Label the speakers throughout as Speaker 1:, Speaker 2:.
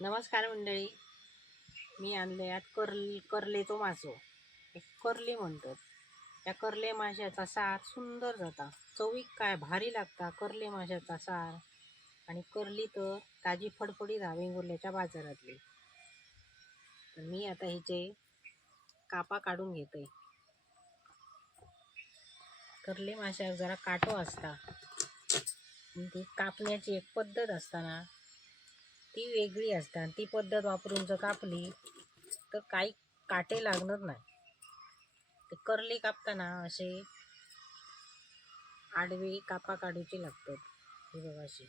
Speaker 1: नमस्कार मंडळी. मी आणले यात कर करलेचो मासो. एक करली म्हणतात त्या करले माशाचा सार सुंदर जाता. चवीक काय भारी लागता करले माशाचा सार. आणि करली तर ताजी फडफडीत हा वेंगुर्ल्याच्या बाजारातली. तर मी आता हिचे कापा काढून घेते. करले माशाक जरा काटो असता. ती कापण्याची एक पद्धत असताना ती वेगळी असते आणि ती पद्धत वापरून जर कापली तर काही काटे लागणार नाही. ते करली कापताना असे आडवी कापा काढूची लागतात. हे बघा अशी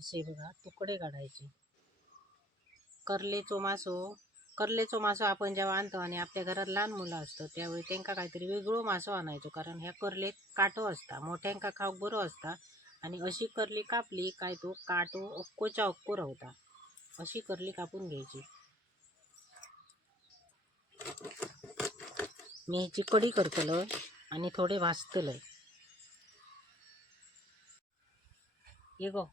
Speaker 1: असे बघा तुकडे काढायचे. करले मासो करलेचो मासो आपण जेव्हा आणतो आणि आपल्या घरात लहान मुलं असतो त्यावेळी त्यांना काहीतरी वेगळो मासो आणायचो. कारण ह्या करलेक काटो असता मोठ्यांका खाऊक बरो असता आणि अशी करली कापली काय तो काटो अक्कोच्या अक्को रावता. अशी करली कापून घ्यायची. मी ह्याची कडी करतलो आणि थोडे भाजतलं ये गो.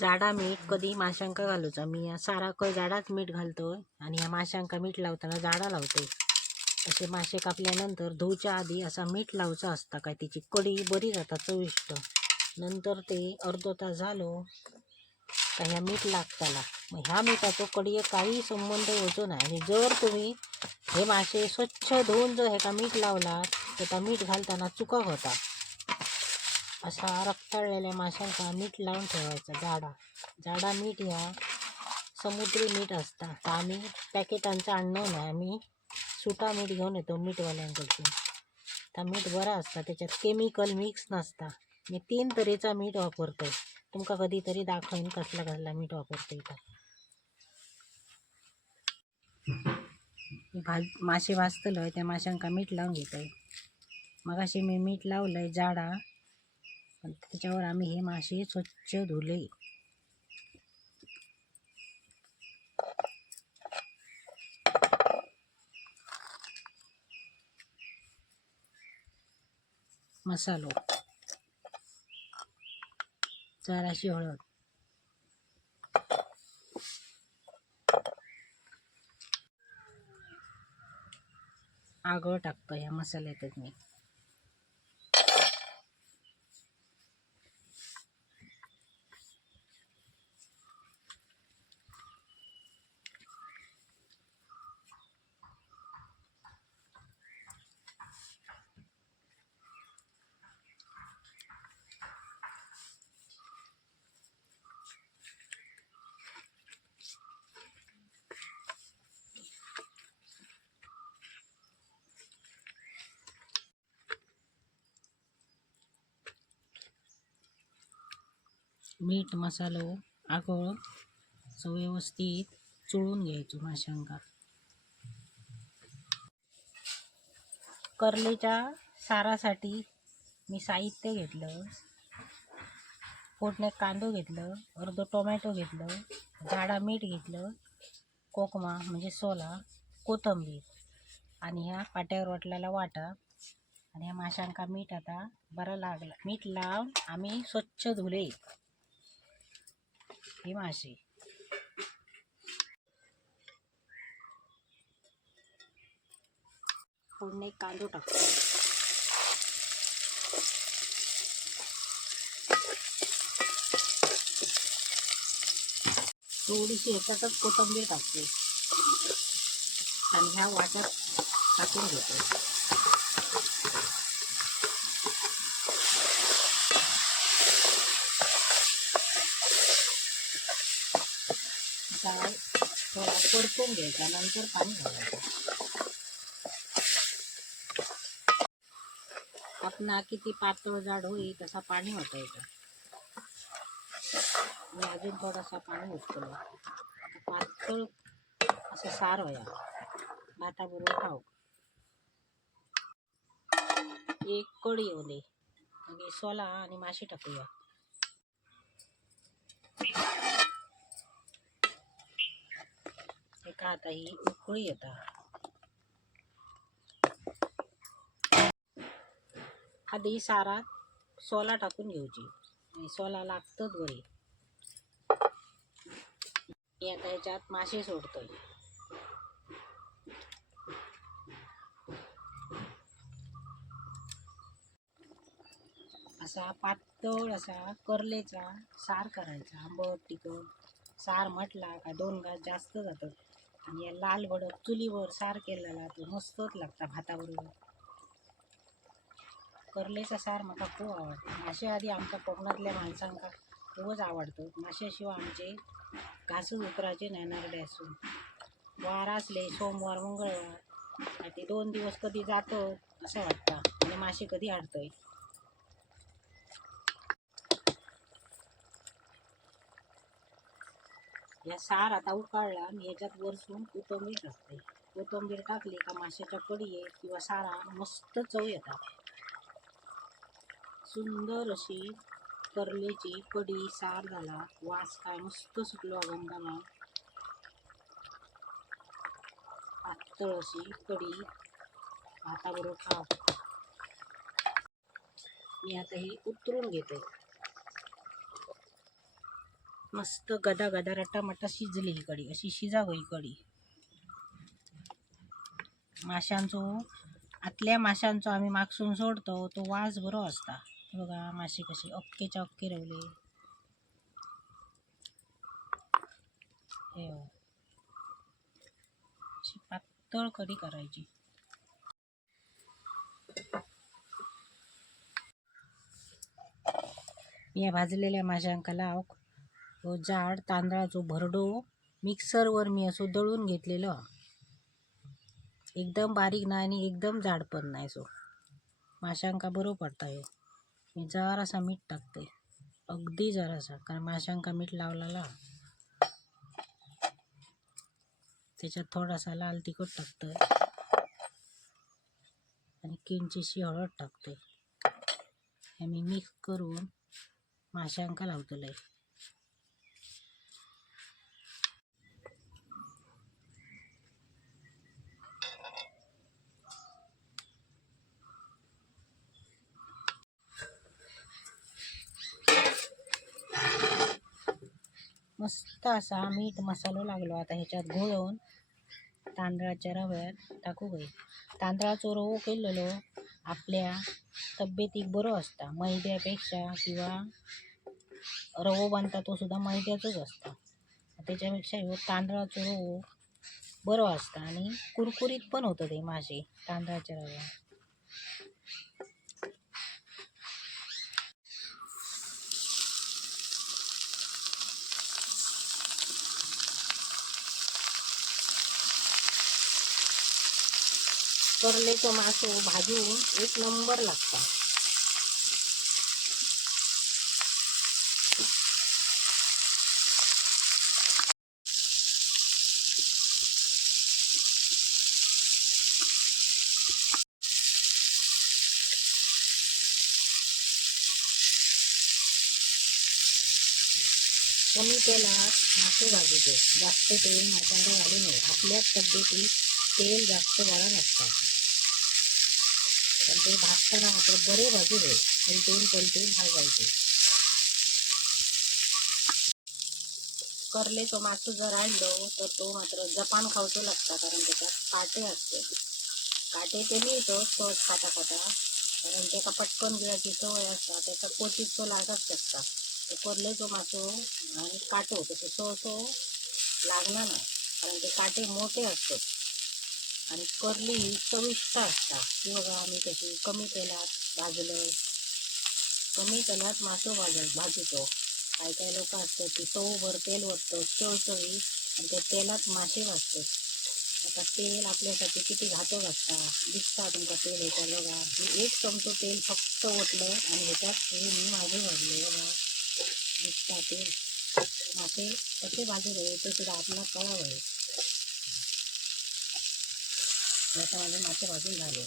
Speaker 1: जाडा मीठ कधी माशांका घालूचा? मी या साराकय जाडाच मीठ घालतोय आणि या माशांका मीठ लावताना जाडा लावतोय. असे मासे कापल्यानंतर धुवच्या आधी असा मीठ लावचा असता काय तिची कडी बरी जाता चविष्ट. नंतर ते अर्धो तास झालो का ह्या मीठ लागताला मग ह्या मिठाचो कढीये काही संबंध होतो नाही. आणि जर तुम्ही हे मासे स्वच्छ धुवून जर ह्याका मीठ लावला तर त्या मीठ घालताना चुका होता. असा रक्ताळलेल्या माशांका मीठ लावून ठेवायचा जाडा. जाडा मीठ ह्या समुद्री मीठ असता. तर आम्ही पॅकेटांचं आणणं नाही आम्ही सुटा मीठ घेऊन येतो मीठवाल्यांकडून. त्या मीठ बरा असता त्याच्यात केमिकल मिक्स नसता. मी तीन तरेचा मीठ वापरतो तुमका कधीतरी दाखवेन कसला कसला मीठ वापरतो का भाज मासे भाजतलोय त्या माशांका मीठ लावून घेतोय. मगाशी मी मीठ लावलंय जाडा. पण त्याच्यावर आम्ही हे मासे स्वच्छ धुले. मसालो. चाराशी हळद. आगळ टाकतो ह्या मसाल्यातच मी. मीठ मसालो आगळ असं व्यवस्थित चोळून घ्यायचो माशांका. करलेच्या सारासाठी मी साहित्य घेतलं फोडण्यात कांदो घेतलं अर्धो टोमॅटो घेतलं जाडा मीठ घेतलं कोकमा म्हणजे सोला कोथंबीर आणि ह्या पाट्यावर वाटलेला वाटा आणि ह्या माशांका मीठ आता बरा लागला. मीठ लावून आम्ही स्वच्छ धुले. ही माशी फोडणे एक कांदो टाकतो थोडीशी ह्याच्यातच कोथिंबीर टाकते. आणि ह्या वाट्यात टाकून घेतो असा थोडा परतून घ्यायचा नंतर पाणी घालायचं. आपणा किती पातळ जाड होईल तसा पाणी ओतायचं आणि अजून थोडासा पाणी उचल पातळ असं सार होया भाताबरोबर खाऊ. एक कडी येऊ दे आणि सोला आणि माशी टाकूया. एका आता ही उकळी येतात आधी सारात सोला टाकून घेऊची सोला लागतच बरी मी आता ह्याच्यात मासे सोडतोय. असा पातळ असा करलेचा सार करायचा. आंबट तिखट सार म्हटला का दोन घास जास्त जातात. आणि या लाल भडक चुलीवर सार केलेला तो मस्तच लागता भाताबरोबर. करलेचा सार म्हाका खूप आवडता. मासे आधी आमच्या कोकणातल्या माणसांका खूपच आवडतो. माशाशिवाय आमचे घासूच उतराचे नेणारडे असून. वार असले सोमवार मंगळवार ते दोन दिवस कधी जातो असं वाटतं. आणि मासे कधी हाडतोय? या सार आता उकळला आणि याच्यात वरसून कोथंबीर टाकते. कोथंबीर टाकली का माशाच्या कढी किंवा सारा मस्त चव येतात. सुंदर अशी करलेची कडी सार झाला. वास काय मस्त सुटलो गंगामा पातळ अशी कडी भाताबरोबर खाव मी आता ही उतरून घेते. मस्त गदा गदा रटामटा शिजली ही कडी अशी शिजावं ही कडी माशांचो आतल्या माशांचो आम्ही मागसून सोडतो तो वास बरो असता. बघा मासे कसे अक्केच्या अक्के रवले. हो. अशी पातळ कडी करायची. मी या भाजलेल्या माशांका लाव तो जाड तांदळाचो भरडो मिक्सरवर मी असो दळून घेतलेलो. एकदम बारीक नाही आणि एकदम जाड पण नाही सो. माशांका बरो पडता ह्यो मी जरासा मीठ टाकते. अगदी जरासा कारण माशांका मीठ लावलेला. त्याच्यात थोडासा लाल तिखट टाकतोय. आणि किंचीशी हळद टाकतोय. हे मी मिक्स करून माशांका लावतले मस्त असा मीठ मसालो लागलो आता ह्याच्यात घोळून. तांदळाच्या रव्यात टाकू गई तांदळाचो रवो केलेलो आपल्या तब्येतीक बरो असता. मैद्यापेक्षा किंवा रवो बांधता तो सुद्धा मैद्याचोच असता. त्याच्यापेक्षा ह्यो तांदळाचो रवो बरो असता. आणि कुरकुरीत पण होतं ते मासे तांदळाच्या रव्यात करलेचो मासो भाजून एक नंबर लागता कमी तेलात मासे भाजूचे जास्त तेल माशांना घालू नये. आपल्याच पद्धतीत तेल जास्त वाढा लागतात पण ते भाजताना मात्र बरे भाजू दे पलटून पलटून भाजायचे. करले टोमॅटो जर आणलो तर तो मात्र जपान खावचो लागता कारण त्याच्यात काटे असते. काटे ते मिळतो सहज खाता खाता कारण त्याका पटकन गिळाची सवय असता त्याचा पोटीत तो लागत असता. ते करलेचो मासो आणि काटो तसं सो सो लागणार नाही कारण ते काटे मोठे असतात. आणि करली ही चविष्ट असतात. ती बघा आम्ही कशी कमी तेलात भाजलं. कमी तेलात मासो भाज भाजतो. काय काय लोक असतात की चवभर तेल ओततं चवचवी आणि त्या तेलात मासे भाजतो आता तेल आपल्यासाठी किती घातक असता. दिसता तुमका तेल ह्याच्यात बघा. मी एक चमचो तेल फक्त ओतलं आणि ह्याच्यात हे मी माझे भाजले बघा. दिसता तेल. मासे कसे भाजले ते सुद्धा आपल्याला कळावं. आता माझे मासे भाजून झाले.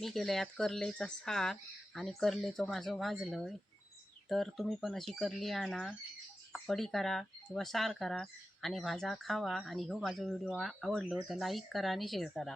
Speaker 1: मी केलं यात करलेचा सार आणि करलेचं माझं भाजलं तर तुम्ही पण अशी करली आणा कडी करा किंवा सार करा आणि भाजा खावा आणि हो माझा व्हिडिओ आवडलो तर लाईक करा आणि शेअर करा.